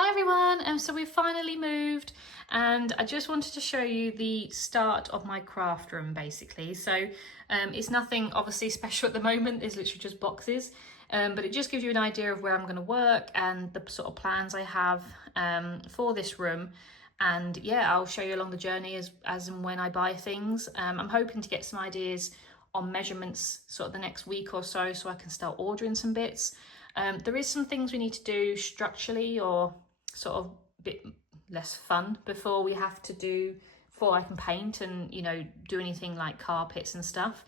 Hi everyone, so we've finally moved and I just wanted to show you the start of my craft room basically. So it's nothing obviously special at the moment, it's literally just boxes, but it just gives you an idea of where I'm going to work and the sort of plans I have for this room. And yeah, I'll show you along the journey as and when I buy things. I'm hoping to get some ideas on measurements sort of the next week or so I can start ordering some bits. There is some things we need to do structurally or sort of a bit less fun before I can paint and, you know, do anything like carpets and stuff.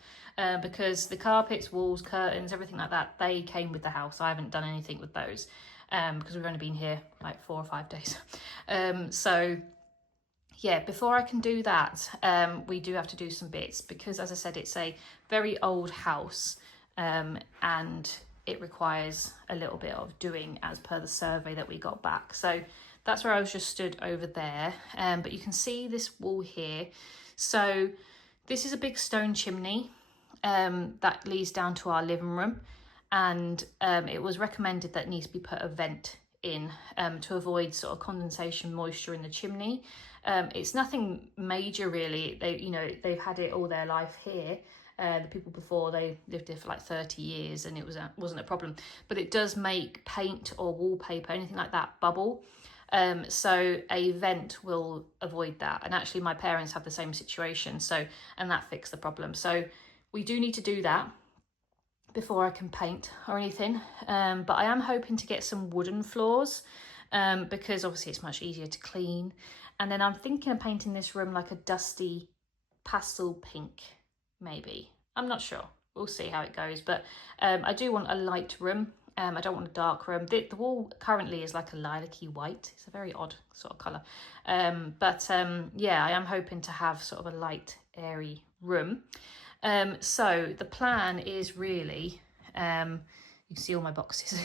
Because the carpets, walls, curtains, everything like that, they came with the house. I haven't done anything with those because we've only been here like 4 or 5 days. So yeah, before I can do that, we do have to do some bits because, as I said, it's a very old house and it requires a little bit of doing as per the survey that we got back. So that's where I was just stood over there. But you can see this wall here. So this is a big stone chimney that leads down to our living room. And it was recommended that needs to be put a vent in to avoid sort of condensation moisture in the chimney. It's nothing major really. They've had it all their life here. The people before, they lived here for like 30 years and it wasn't a problem, but it does make paint or wallpaper, anything like that, bubble. So a vent will avoid that. And actually my parents have the same situation, and that fixed the problem. So we do need to do that before I can paint or anything. But I am hoping to get some wooden floors because obviously it's much easier to clean. And then I'm thinking of painting this room like a dusty pastel pink, maybe. I'm not sure. We'll see how it goes. But I do want a light room. I don't want a dark room. The wall currently is like a lilac-y white. It's a very odd sort of colour. Yeah, I am hoping to have sort of a light, airy room. So the plan is really, you can see all my boxes.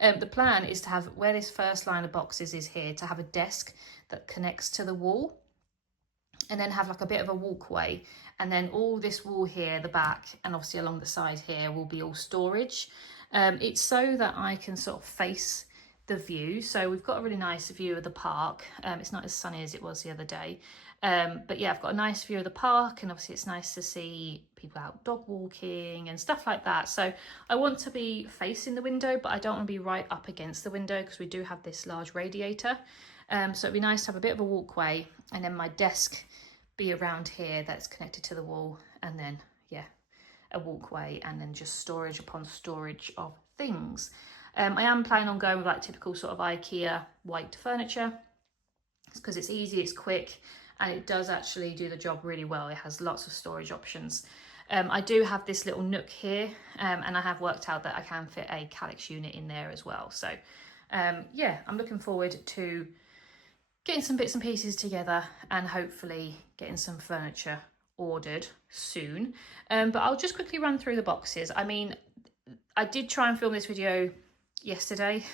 The plan is to have, where this first line of boxes is here, to have a desk that connects to the wall and then have like a bit of a walkway, and then all this wall here, the back, and obviously along the side here will be all storage. It's so that I can sort of face the view. So we've got a really nice view of the park. It's not as sunny as it was the other day. But yeah, I've got a nice view of the park, and obviously it's nice to see people out dog walking and stuff like that. So I want to be facing the window, but I don't want to be right up against the window because we do have this large radiator. So it'd be nice to have a bit of a walkway, and then my desk be around here that's connected to the wall, and then yeah, a walkway, and then just storage upon storage of things. I am planning on going with like typical sort of IKEA white furniture because it's easy, it's quick, and it does actually do the job really well. It has lots of storage options. I do have this little nook here, and I have worked out that I can fit a calyx unit in there as well. So yeah, I'm looking forward to getting some bits and pieces together and hopefully getting some furniture ordered soon. But I'll just quickly run through the boxes. I mean, I did try and film this video yesterday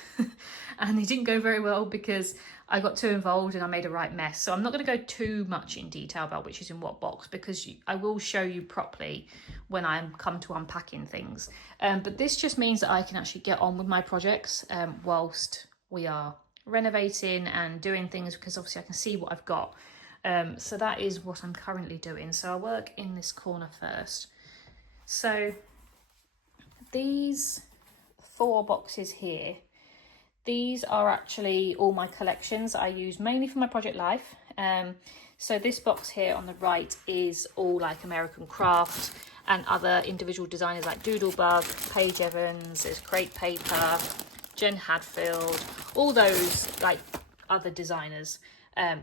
and it didn't go very well because I got too involved and I made a right mess. So I'm not going to go too much in detail about which is in what box because I will show you properly when I come to unpacking things. But this just means that I can actually get on with my projects whilst we are renovating and doing things, because obviously I can see what I've got. So that is what I'm currently doing. So I'll work in this corner first. So these 4 boxes here, these are actually all my collections I use mainly for my project life. So this box here on the right is all like American Craft and other individual designers like Doodlebug, Paige Evans, there's Create Paper, Jen Hadfield, all those like other designers.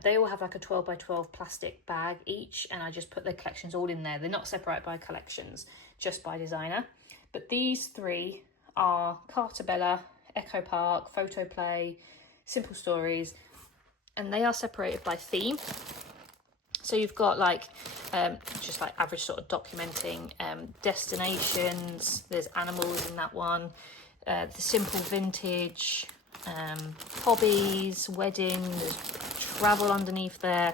They all have like a 12 by 12 plastic bag each, and I just put their collections all in there. They're not separated by collections, just by designer. But these 3 are Carter Bella, Echo Park, Photo Play, Simple Stories, and they are separated by theme. So you've got like just like average sort of documenting, destinations, there's animals in that one, the simple vintage, hobbies, weddings, travel underneath there,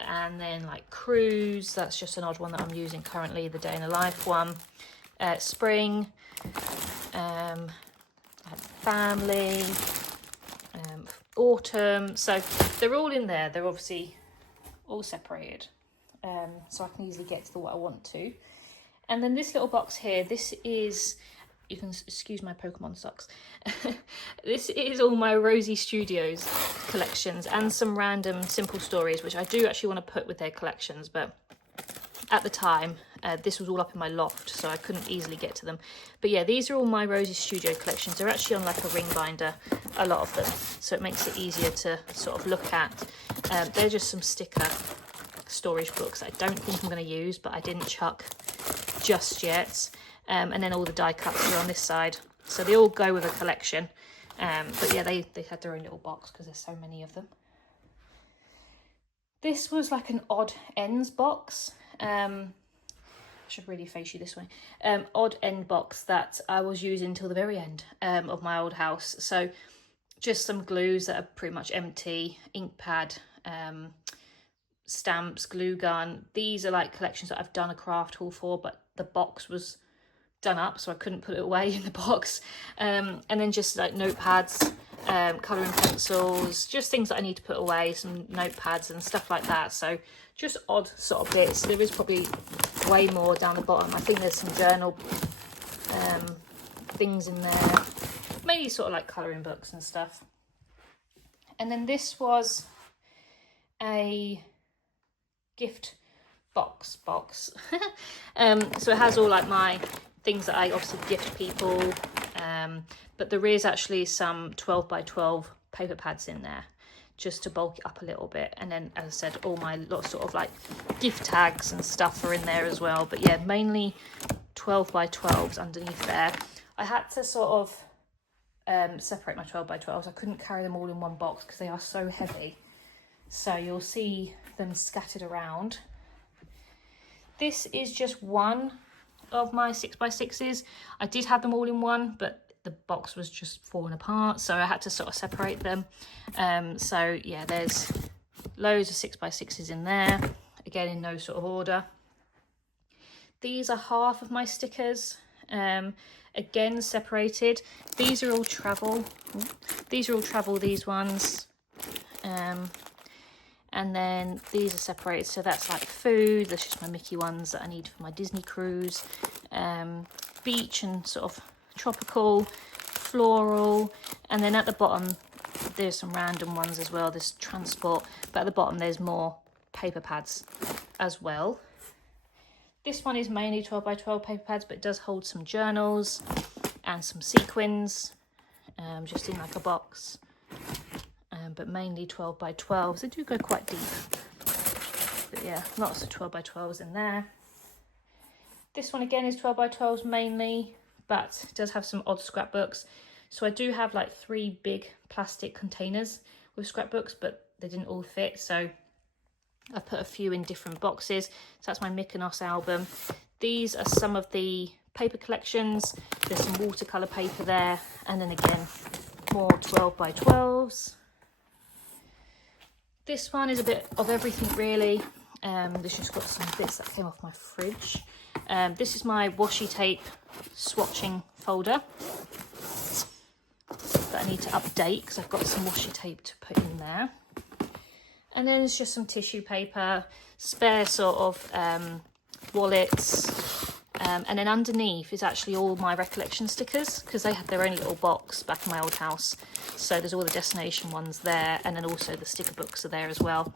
and then like cruise, that's just an odd one that I'm using currently, the day in the life one, spring, family, autumn. So they're all in there. They're obviously all separated, so I can easily get to what I want to. And then this little box here, this is, you can excuse my Pokemon socks. This is all my Rosie Studios collections and some random simple stories, which I do actually want to put with their collections, but at the time this was all up in my loft, so I couldn't easily get to them. But yeah, these are all my Rosie Studio collections. They're actually on like a ring binder, a lot of them, so it makes it easier to sort of look at. They're just some sticker storage books I don't think I'm going to use, but I didn't chuck just yet. And then all the die cuts are on this side, so they all go with a collection. But yeah, they had their own little box because there's so many of them. This was like an odd ends box. I should really face you this way. Odd end box that I was using till the very end of my old house. So just some glues that are pretty much empty, ink pad, stamps, glue gun. These are like collections that I've done a craft haul for, but the box was done up, so I couldn't put it away in the box. And then just like notepads, colouring pencils, just things that I need to put away, some notepads and stuff like that. So just odd sort of bits. There is probably way more down the bottom. I think there's some journal things in there, mainly sort of like colouring books and stuff. And then this was a gift box. So it has all like my things that I obviously gift people, but there is actually some 12 by 12 paper pads in there just to bulk it up a little bit. And then, as I said, all my lots sort of like gift tags and stuff are in there as well. But yeah, mainly 12 by 12s underneath there. I had to sort of separate my 12 by 12s. I couldn't carry them all in one box because they are so heavy. So you'll see them scattered around. This is just one of my 6x6s. I did have them all in one, but the box was just falling apart, so I had to sort of separate them. So yeah, there's loads of 6x6s in there, again in no sort of order. These are half of my stickers, again separated. These are all travel. These ones. And then these are separated, so that's like food. That's just my Mickey ones that I need for my Disney cruise. Beach and sort of tropical, floral. And then at the bottom, there's some random ones as well. There's transport, but at the bottom there's more paper pads as well. This one is mainly 12 by 12 paper pads, but it does hold some journals and some sequins, just in like a box. But mainly 12 by 12s. They do go quite deep. But yeah, lots of 12 by 12s in there. This one again is 12 by 12s mainly, but it does have some odd scrapbooks. So I do have like 3 big plastic containers with scrapbooks, but they didn't all fit. So I put a few in different boxes. So that's my Mykonos album. These are some of the paper collections. There's some watercolour paper there. And then again, more 12 by 12s. This one is a bit of everything really. This just got some bits that came off my fridge. This is my washi tape swatching folder that I need to update because I've got some washi tape to put in there. And then there's just some tissue paper, spare sort of wallets. And then underneath is actually all my recollection stickers because they had their own little box back in my old house. So there's all the destination ones there, and then also the sticker books are there as well.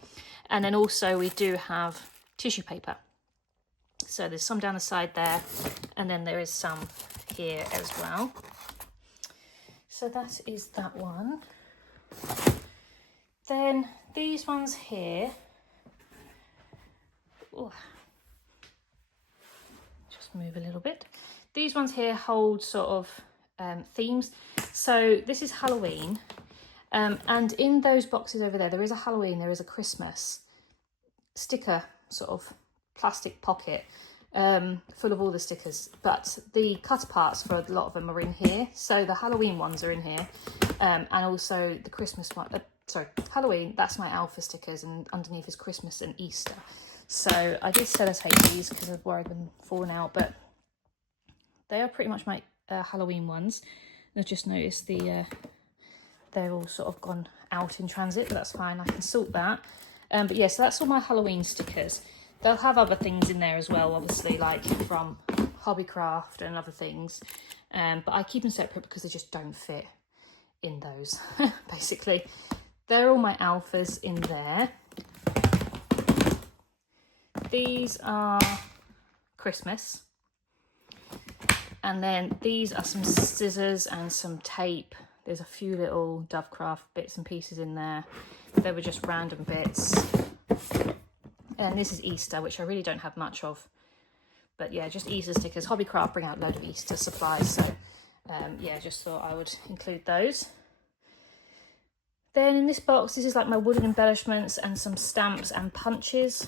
And then also we do have tissue paper. So there's some down the side there, and then there is some here as well. So that is that one. Then these ones here. Ooh. Just move a little bit. These ones here hold sort of themes. So this is Halloween, and in those boxes over there is a Halloween, there is a Christmas sticker sort of plastic pocket full of all the stickers, but the cut parts for a lot of them are in here. So the Halloween ones are in here, and also the Christmas one. Halloween, that's my alpha stickers, and underneath is Christmas and Easter. So I did sellotape these because I've worried them falling out, but they are pretty much my Halloween ones. I've just noticed the they're all sort of gone out in transit, but that's fine, I can sort that. But yeah, so that's all my Halloween stickers. They'll have other things in there as well, obviously, like from Hobbycraft and other things. But I keep them separate because they just don't fit in those, basically. They're all my alphas in there. These are Christmas. And then these are some scissors and some tape. There's a few little Dovecraft bits and pieces in there. They were just random bits. And this is Easter, which I really don't have much of. But yeah, just Easter stickers. Hobbycraft bring out a load of Easter supplies. So yeah, just thought I would include those. Then in this box, this is like my wooden embellishments and some stamps and punches.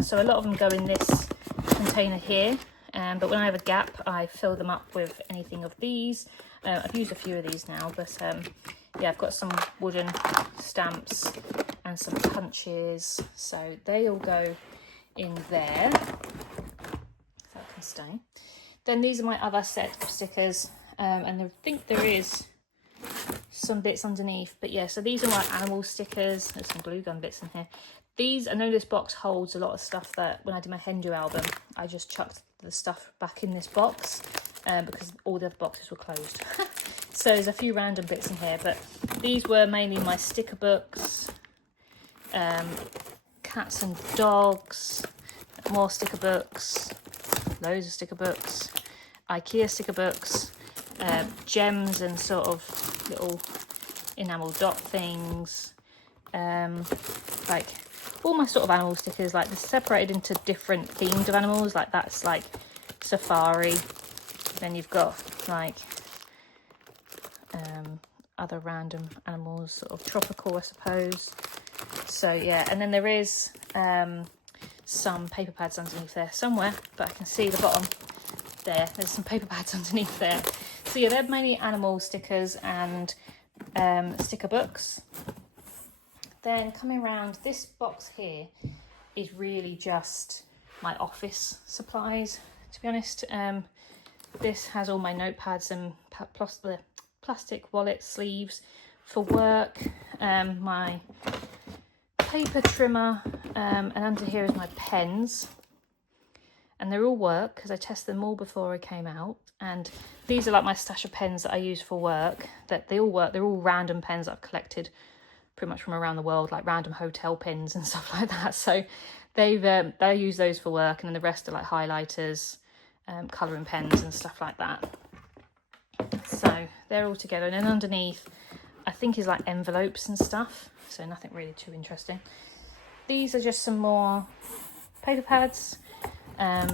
So a lot of them go in this container here. But when I have a gap, I fill them up with anything of these. I've used a few of these now, but yeah, I've got some wooden stamps and some punches. So they all go in there. If that can stay. Then these are my other set of stickers. And I think there is some bits underneath, but yeah, so these are my animal stickers. There's some glue gun bits in here. These, I know this box holds a lot of stuff that when I did my Hindu album, I just chucked the stuff back in this box because all the other boxes were closed. So there's a few random bits in here, but these were mainly my sticker books, cats and dogs, more sticker books, loads of sticker books, IKEA sticker books, gems and sort of little enamel dot things, like all my sort of animal stickers, like they're separated into different themes of animals, like that's like safari, then you've got like other random animals, sort of tropical I suppose. So yeah, and then there is some paper pads underneath there somewhere, but I can see the bottom there, there's some paper pads underneath there. So yeah, they're mainly animal stickers and sticker books. Then coming around, this box here is really just my office supplies, to be honest. This has all my notepads and the plastic wallet sleeves for work, my paper trimmer, and under here is my pens. And they're all work because I tested them all before I came out. And these are like my stash of pens that I use for work, that they all work. They're all random pens that I've collected pretty much from around the world, like random hotel pins and stuff like that. So they use those for work, and then the rest are like highlighters, colouring pens and stuff like that. So they're all together. And then underneath, I think is like envelopes and stuff. So nothing really too interesting. These are just some more paper pads,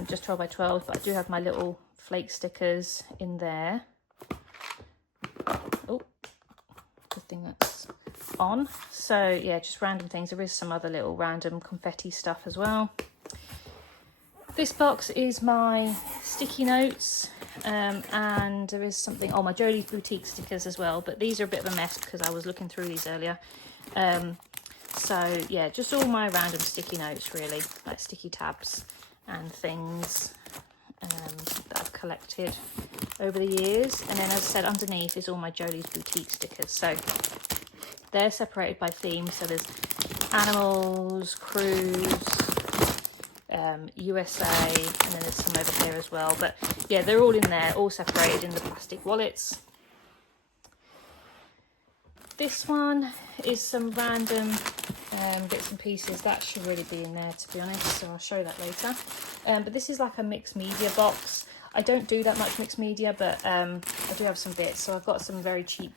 just 12 by 12, but I do have my little flake stickers in there. Oh, good thing that's on. So yeah, just random things. There is some other little random confetti stuff as well. This box is my sticky notes, and there is something, oh, my Jolie's Boutique stickers as well, but these are a bit of a mess because I was looking through these earlier. So yeah, just all my random sticky notes really, like sticky tabs and things that I've collected over the years. And then as I said, underneath is all my Jolie's Boutique stickers. So they're separated by theme. So there's animals, cruise, USA, and then there's some over here as well. But yeah, they're all in there, all separated in the plastic wallets. This one is some random bits and pieces that should really be in there, to be honest, so I'll show that later. But this is like a mixed media box. I don't do that much mixed media, but I do have some bits. So I've got some very cheap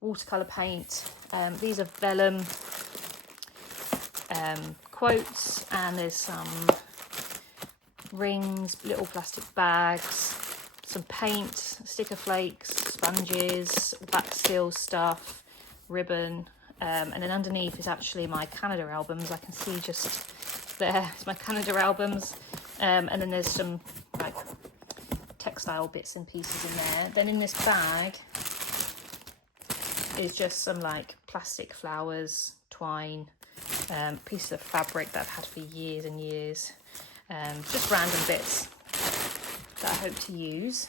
watercolour paint. These are vellum quotes, and there's some rings, little plastic bags, some paint, sticker flakes, sponges, wax seal stuff, ribbon, and then underneath is actually my Canada albums. I can see just there, it's my Canada albums, and then there's some like textile bits and pieces in there. Then in this bag is just some like plastic flowers, twine, pieces of fabric that I've had for years and years, just random bits that I hope to use.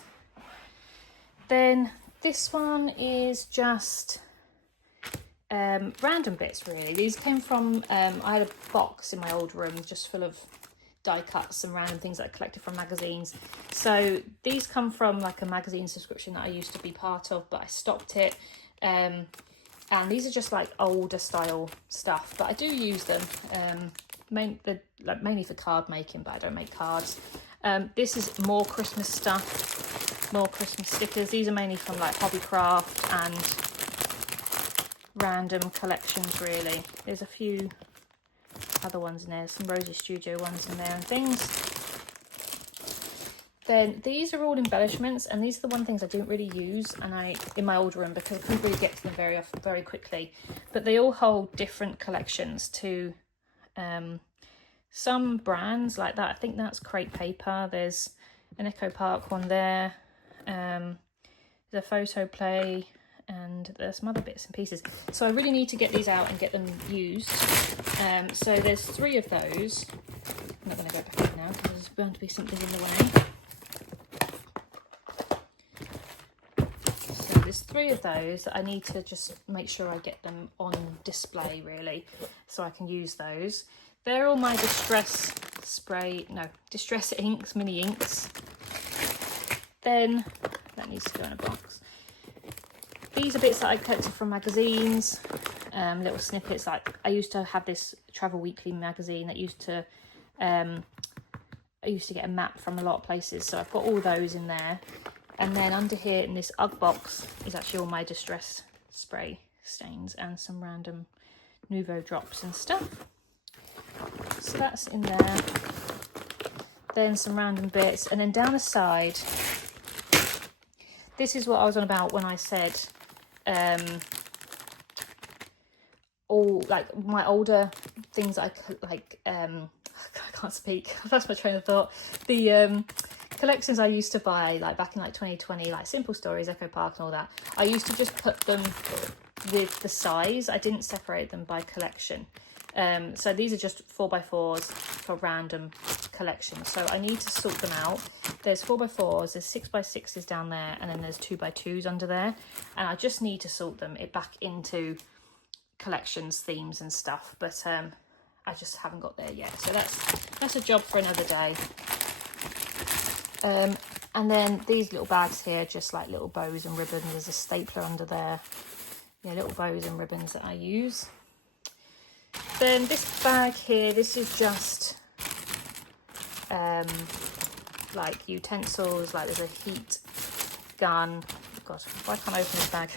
Then This one is just random bits really. These came from, I had a box in my old room just full of die cuts and random things that I collected from magazines. So these come from like a magazine subscription that I used to be part of, but I stopped it. And these are just like older style stuff, but I do use them mainly for card making, but I don't make cards. This is more Christmas stuff, more Christmas stickers. These are mainly from like Hobbycraft and random collections really. There's a few other ones in there, some Rosie Studio ones in there and things. Then these are all embellishments, and these are the one things I didn't really use and in my old room because I couldn't really get to them very quickly. But they all hold different collections to some brands like that. I think that's Crepe Paper. There's an Echo Park one there. The Photo Play, and there's some other bits and pieces. So I really need to get these out and get them used. So there's 3 of those. I'm not going to go back in now because there's bound to be something in the way. So there's 3 of those that I need to just make sure I get them on display really, so I can use those. They're all my distress inks, mini inks. Then that needs to go in a box. These are bits that I collected from magazines, little snippets. Like I used to have this Travel Weekly magazine that used to, I used to get a map from a lot of places. So I've got all those in there. And then under here in this UGG box is actually all my distress spray stains and some random Nouveau drops and stuff. So that's in there. Then some random bits. And then down the side, this is what I was on about when I said all like my older things I like I can't speak, I've lost my train of thought. The collections I used to buy like back in like 2020, like Simple Stories, Echo Park and all that, I used to just put them with the size. I didn't separate them by collection. So these are just 4x4s for random collections. So I need to sort them out. There's 4x4s, there's 6x6s down there, and then there's 2x2s under there. And I just need to sort them back into collections, themes and stuff. But I just haven't got there yet. So that's a job for another day. And then these little bags here, just like little bows and ribbons. There's a stapler under there. Yeah, little bows and ribbons that I use. Then this bag here, this is just like utensils, like there's a heat gun. God, why can't I open this bag?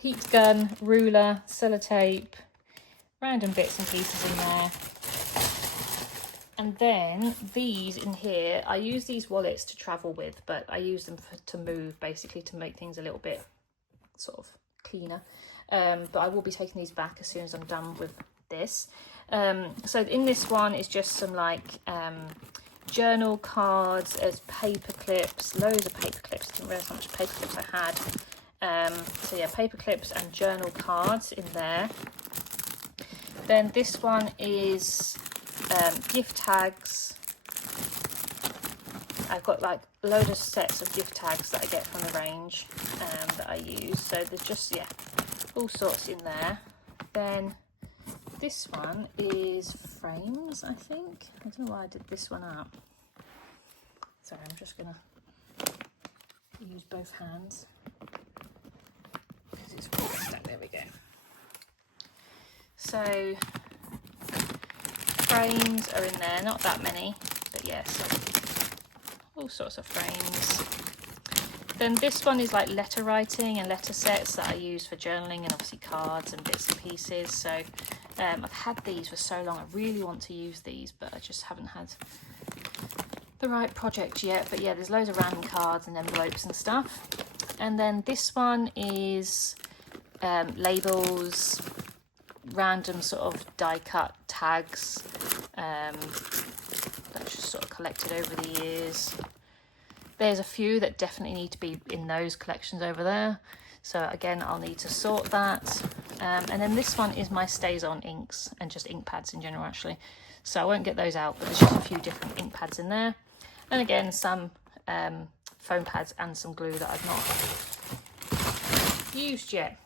Heat gun, ruler, sellotape, random bits and pieces in there. And then these in here, I use these wallets to travel with, but I use them to move, basically to make things a little bit sort of cleaner. But I will be taking these back as soon as I'm done with this. So in this one is just some like journal cards, as paper clips, loads of paper clips. I didn't realise how much paper clips I had. So yeah, paper clips and journal cards in there. Then this one is gift tags. I've got like loads of sets of gift tags that I get from the range that I use. So there's just, yeah, all sorts in there. Then this one is frames, I think. I don't know why I did this one up. Sorry, I'm just gonna use both hands because it's really stuck. There we go. So frames are in there, not that many, but yes, all sorts of frames. Then this one is like letter writing and letter sets that I use for journaling and obviously cards and bits and pieces. So I've had these for so long. I really want to use these, but I just haven't had the right project yet. But yeah, there's loads of random cards and envelopes and stuff. And then this one is labels, random sort of die cut tags that's just sort of collected over the years. There's a few that definitely need to be in those collections over there. So again, I'll need to sort that. And then this one is my Stays On inks and just ink pads in general, actually. So I won't get those out, but there's just a few different ink pads in there. And again, some foam pads and some glue that I've not used yet.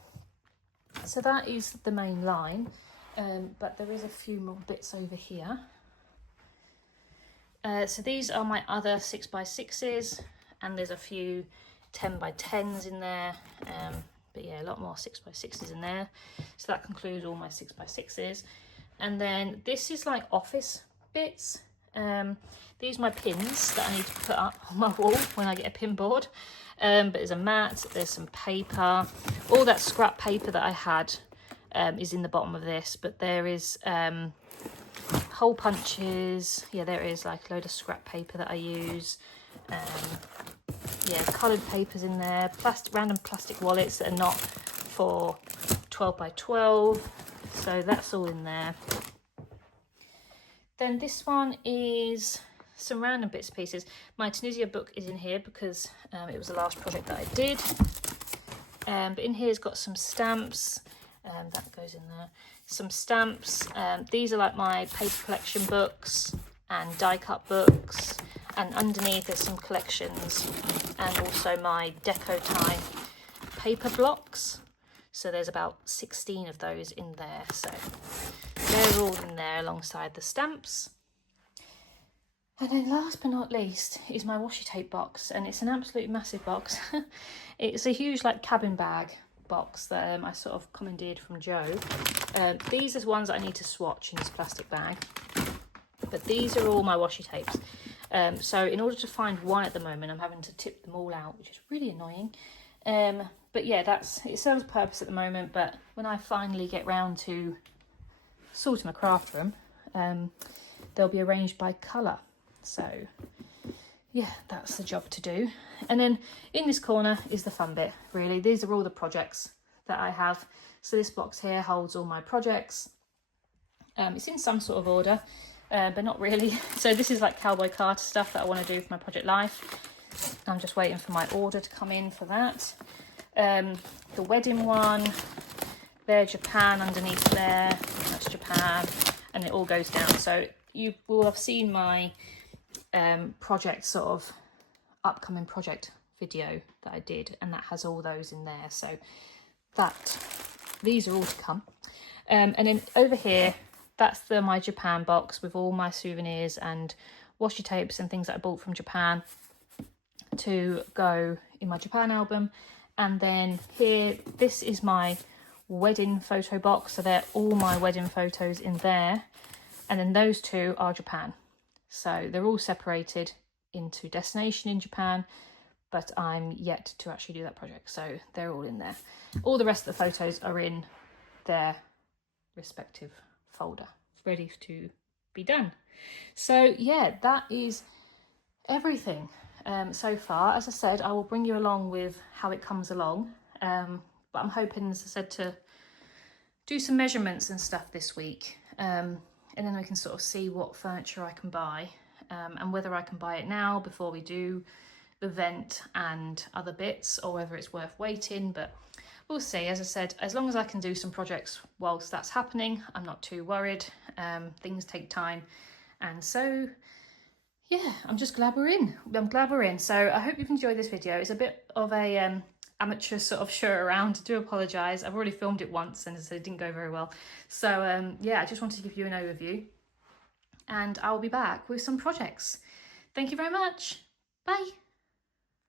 So that is the main line, but there is a few more bits over here. So these are my other 6x6s, and there's a few 10x10s in there, but yeah, a lot more 6x6s in there. So that concludes all my 6x6s. And then this is like office bits. These are my pins that I need to put up on my wall when I get a pin board. But there's a mat, there's some paper, all that scrap paper that I had is in the bottom of this, but there is hole punches, yeah, there is like a load of scrap paper that I use, yeah, coloured papers in there, random plastic wallets that are not for 12x12, so that's all in there. Then this one is some random bits and pieces. My Tunisia book is in here because it was the last project that I did. But in here it's got some stamps, that goes in there. Some stamps. These are like my paper collection books and die cut books. And underneath there's some collections and also my deco time paper blocks. So there's about 16 of those in there. So they're all in there alongside the stamps. And then last but not least is my washi tape box, and it's an absolute massive box. It's a huge like cabin bag box that I sort of commandeered from Joe. These are the ones that I need to swatch in this plastic bag, but these are all my washi tapes. So in order to find one at the moment, I'm having to tip them all out, which is really annoying. But yeah, it serves purpose at the moment, but when I finally get round to sorting my craft room, they'll be arranged by colour. So yeah, that's the job to do. And then in this corner is the fun bit, really. These are all the projects that I have. So this box here holds all my projects. It's in some sort of order, but not really. So this is like Cowboy Carter stuff that I want to do for my project life. I'm just waiting for my order to come in for that. The wedding one, there, Japan underneath there, that's Japan, and it all goes down. So you will have seen my project, sort of upcoming project video that I did, and that has all those in there. So these are all to come. And then over here, that's my Japan box with all my souvenirs and washi tapes and things that I bought from Japan to go in my Japan album. And then here, this is my wedding photo box, so they're all my wedding photos in there, and then those two are Japan. So they're all separated into destination in Japan, but I'm yet to actually do that project, so they're all in there. All the rest of the photos are in their respective folder, ready to be done. So yeah, that is everything so far. As I said, I will bring you along with how it comes along, but I'm hoping, as I said, to do some measurements and stuff this week, and then I can sort of see what furniture I can buy, and whether I can buy it now before we do the vent and other bits, or whether it's worth waiting, but we'll see. As I said, as long as I can do some projects whilst that's happening, I'm not too worried. Things take time, and so yeah, I'm just glad we're in. I'm glad we're in. So I hope you've enjoyed this video. It's a bit of a amateur sort of show around. I do apologise. I've already filmed it once and it didn't go very well. So yeah, I just wanted to give you an overview, and I'll be back with some projects. Thank you very much. Bye.